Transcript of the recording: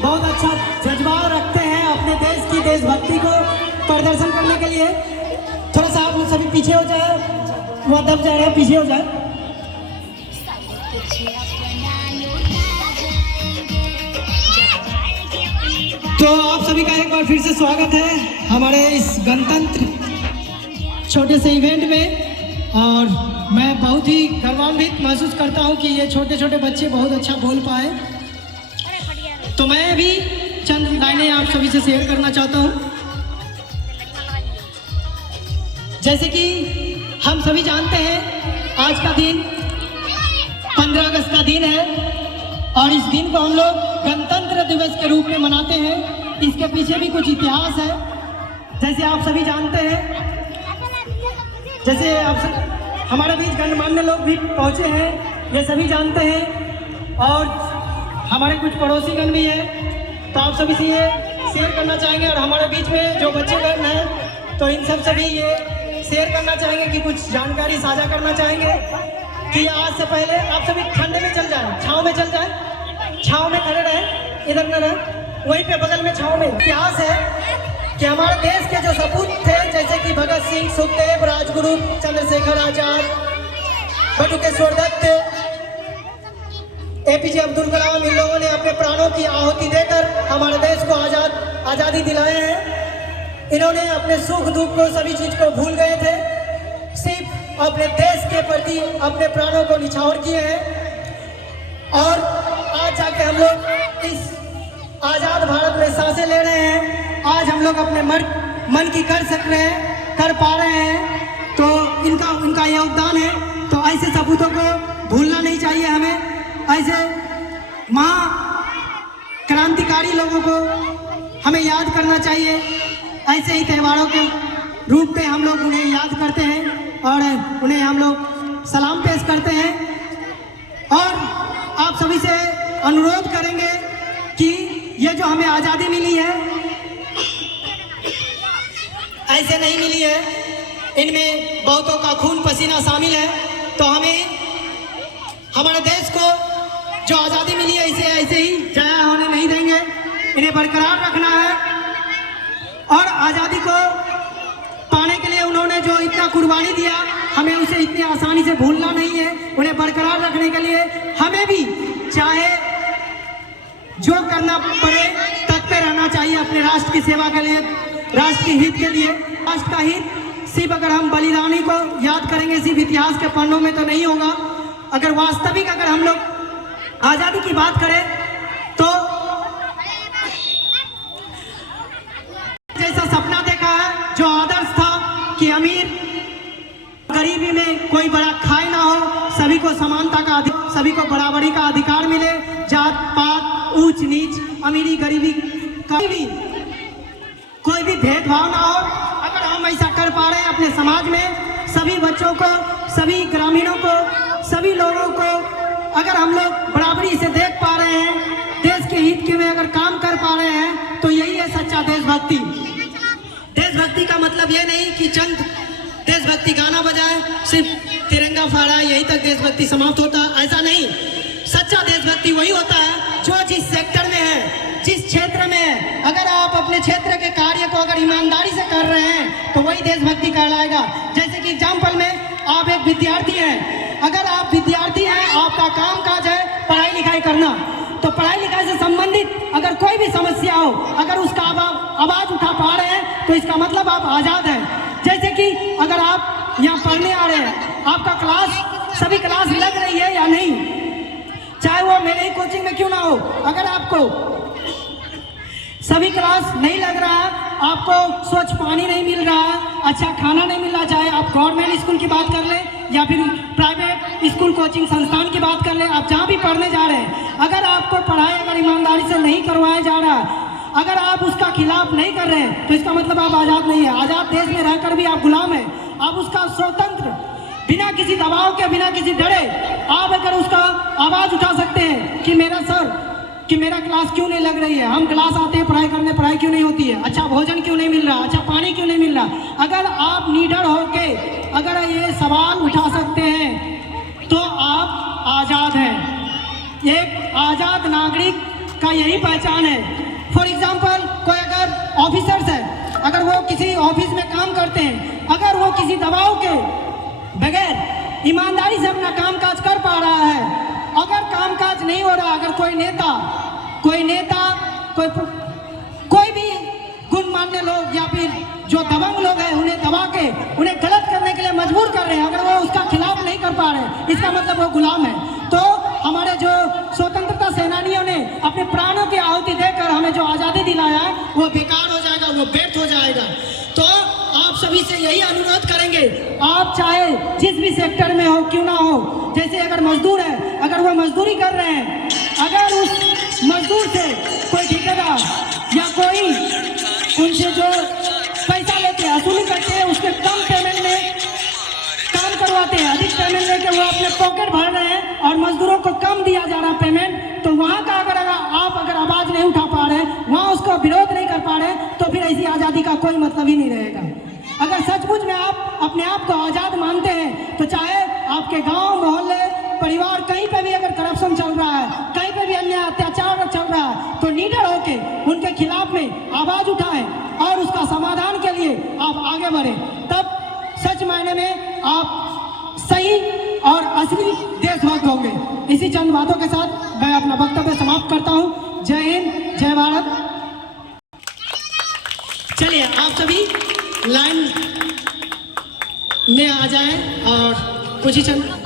बहुत अच्छा जज्बा रखते हैं अपने देश की देशभक्ति को प्रदर्शन करने के लिए। थोड़ा सा आप सभी पीछे हो जाए, वह दब जा रहे हैं, पीछे हो जाए। तो आप सभी का एक बार फिर से स्वागत है हमारे इस गणतंत्र छोटे से इवेंट में। और मैं बहुत ही गर्वान्वित महसूस करता हूं कि ये छोटे छोटे बच्चे बहुत अच्छा बोल पाए। तो मैं भी चंद लाइनें आप सभी से शेयर करना चाहता हूं। जैसे कि हम सभी जानते हैं आज का दिन 15 अगस्त का दिन है और इस दिन को हम लोग गणतंत्र दिवस के रूप में मनाते हैं। इसके पीछे भी कुछ इतिहास है, जैसे आप सभी जानते हैं। जैसे आप हमारे बीच गणमान्य लोग भी पहुंचे हैं, ये सभी जानते हैं। और हमारे कुछ पड़ोसी गण भी हैं, तो आप सभी से ये शेयर करना चाहेंगे। और हमारे बीच में जो बच्चे गण हैं, तो इन सब से भी ये शेयर करना चाहेंगे कि कुछ जानकारी साझा करना चाहेंगे कि आज से पहले आप सभी ठंडे में चल जाए, छाँव में चल जाए, छाँव में खड़े रहे, इधर न रहे, वहीं पे बगल में छाँव में। इतिहास है कि हमारे देश के जो सपूत थे, जैसे कि भगत सिंह, सुखदेव, राजगुरु, चंद्रशेखर आजाद, बटुकेश्वर दत्त, एपीजे अब्दुल कलाम, इन लोगों ने अपने प्राणों की आहुति देकर हमारे देश को आज़ादी दिलाए हैं। इन्होंने अपने सुख दुख को, सभी चीज को भूल गए थे, सिर्फ अपने देश के प्रति अपने प्राणों को निछावर किए हैं। और आज जाके हम लोग इस आज़ाद भारत में सांसें ले रहे हैं। आज हम लोग अपने मन की कर पा रहे हैं, तो इनका योगदान है। तो ऐसे सपूतों को भूलना नहीं चाहिए हमें। ऐसे क्रांतिकारी लोगों को हमें याद करना चाहिए। ऐसे ही त्योहारों के रूप में हम लोग उन्हें याद करते हैं और उन्हें हम लोग सलाम पेश करते हैं। और आप सभी से अनुरोध करेंगे कि ये जो हमें आज़ादी मिली है, ऐसे नहीं मिली है, इनमें बहुतों का खून पसीना शामिल है। तो हमें हमारे देश को जो आज़ादी मिली है, इसे ऐसे ही जाया होने नहीं देंगे, इन्हें बरकरार रखना है। और आज़ादी को पाने के लिए उन्होंने जो इतना कुर्बानी दिया, हमें उसे इतनी आसानी से भूलना नहीं है। उन्हें बरकरार रखने के लिए हमें भी चाहे जो करना पड़े तत्पर रहना चाहिए अपने राष्ट्र की सेवा के लिए, राष्ट्र के हित के लिए। राष्ट्र का हित सिर्फ अगर हम बलिदानी को याद करेंगे, सिर्फ इतिहास के पन्नों में तो नहीं होगा। अगर वास्तविक अगर हम लोग आज़ादी की बात करें तो जैसा सपना देखा है, जो आदर्श था कि अमीर गरीबी में कोई बड़ा खाए ना हो, सभी को समानता का सभी को बराबरी का अधिकार मिले, जात पात, ऊंच नीच, अमीरी गरीबी कोई भी भेदभाव ना हो। अगर हम ऐसा कर पा रहे हैं अपने समाज में, सभी बच्चों को, सभी ग्रामीणों को, सभी लोगों को अगर हम लोग बराबरी से देख पा रहे हैं, देश के हित के में अगर काम कर पा रहे हैं, तो यही है सच्चा देशभक्ति। देशभक्ति का मतलब ये नहीं कि चंद देशभक्ति गाना बजाए, सिर्फ तिरंगा फहराए, यही तक देशभक्ति समाप्त होता, ऐसा नहीं। सच्चा देशभक्ति वही होता है जो जिस सेक्टर में है, जिस क्षेत्र में है, अगर आप अपने क्षेत्र के कार्य को अगर ईमानदारी से कर रहे हैं, तो वही देशभक्ति कहलाएगा। जैसे कि एग्जाम्पल में आप एक विद्यार्थी हैं, अगर आप विद्यार्थी हैं, आपका काम काज है पढ़ाई लिखाई करना, तो पढ़ाई लिखाई से संबंधित अगर कोई भी समस्या हो, अगर उसका आवाज उठा पा रहे हैं, तो इसका मतलब आप आज़ाद हैं। जैसे कि अगर आप यहाँ पढ़ने आ रहे हैं, आपका क्लास सभी क्लास लग रही है या नहीं, चाहे वो मेरे ही कोचिंग में क्यों ना हो, अगर आपको सभी क्लास नहीं लग रहा, आपको स्वच्छ पानी नहीं मिल रहा, अच्छा खाना नहीं मिल रहा, चाहे आप गवर्नमेंट स्कूल की बात कर लें या फिर प्राइवेट स्कूल कोचिंग संस्थान की बात कर लें, आप जहाँ भी पढ़ने जा रहे हैं, अगर आपको पढ़ाई अगर ईमानदारी से नहीं करवाया जा रहा, अगर आप उसका खिलाफ नहीं कर रहे हैं, तो इसका मतलब आप आज़ाद नहीं है। आज़ाद देश में रहकर भी आप गुलाम हैं। आप उसका स्वतंत्र, बिना किसी दबाव के, बिना किसी डरे, आप अगर उसका आवाज़ उठा सकते हैं कि मेरा सर, कि मेरा क्लास क्यों नहीं लग रही है, हम क्लास आते हैं पढ़ाई करने, पढ़ाई क्यों नहीं होती है, अच्छा भोजन क्यों नहीं मिल रहा, अच्छा पानी क्यों नहीं मिल रहा, अगर आप निडर होके अगर ये सवाल उठा सकते हैं, तो आप आज़ाद हैं। एक आज़ाद नागरिक का यही पहचान है। फॉर एग्जाम्पल कोई अगर ऑफिसर्स है, अगर वो किसी ऑफिस में काम करते हैं, अगर वो किसी दबाव के बगैर ईमानदारी से अपना कामकाज कर पा रहा है, अगर कामकाज नहीं हो रहा, अगर कोई नेता कोई भी गुणमान्य लोग या फिर जो दबंग लोग हैं उन्हें दबा के उन्हें गलत करने के लिए मजबूर कर रहे हैं, अगर वो उसका खिलाफ नहीं कर पा रहे, इसका मतलब वो गुलाम है। तो हमारे जो स्वतंत्रता सेनानियों ने अपने प्राणों की आहुति देकर हमें जो आज़ादी दिलाया है वो बेकार हो जाएगा, वो व्यर्थ हो जाएगा। तो आप सभी से यही अनुरोध करेंगे, आप चाहे जिस भी सेक्टर में हो क्यों ना हो, जैसे अगर मजदूर है, अगर वो मजदूरी कर रहे हैं, अगर उस मजदूर से कोई ठेकेदार या कोई उनसे जो पैसा लेते हैं, वसूली करते हैं, उसके कम पेमेंट में काम करवाते हैं, अधिक पेमेंट लेके वो अपने पॉकेट भर रहे हैं और मजदूरों को कम दिया जा रहा पेमेंट, तो वहाँ का अगर आप आवाज नहीं उठा पा रहे, वहाँ उसका विरोध नहीं कर पा रहे, तो फिर ऐसी आज़ादी का कोई मतलब ही नहीं रहेगा। अगर सचमुच में आप अपने आप को आज़ाद मानते हैं तो चाहे आपके गांव, मोहल्ले, परिवार, कहीं पे भी अगर करप्शन चल रहा है, कहीं पे भी अन्याय अत्याचार चल रहा है, तो निडर होके उनके खिलाफ में आवाज उठाएं और उसका समाधान के लिए आप आगे बढ़ें। तब सच मायने में आप सही और असली देशभक्त होंगे। इसी चंद बातों के साथ मैं अपना वक्तव्य समाप्त करता हूँ। जय हिंद, जय भारत। चलिए आप सभी लाइन में आ जाएं और पोजीशन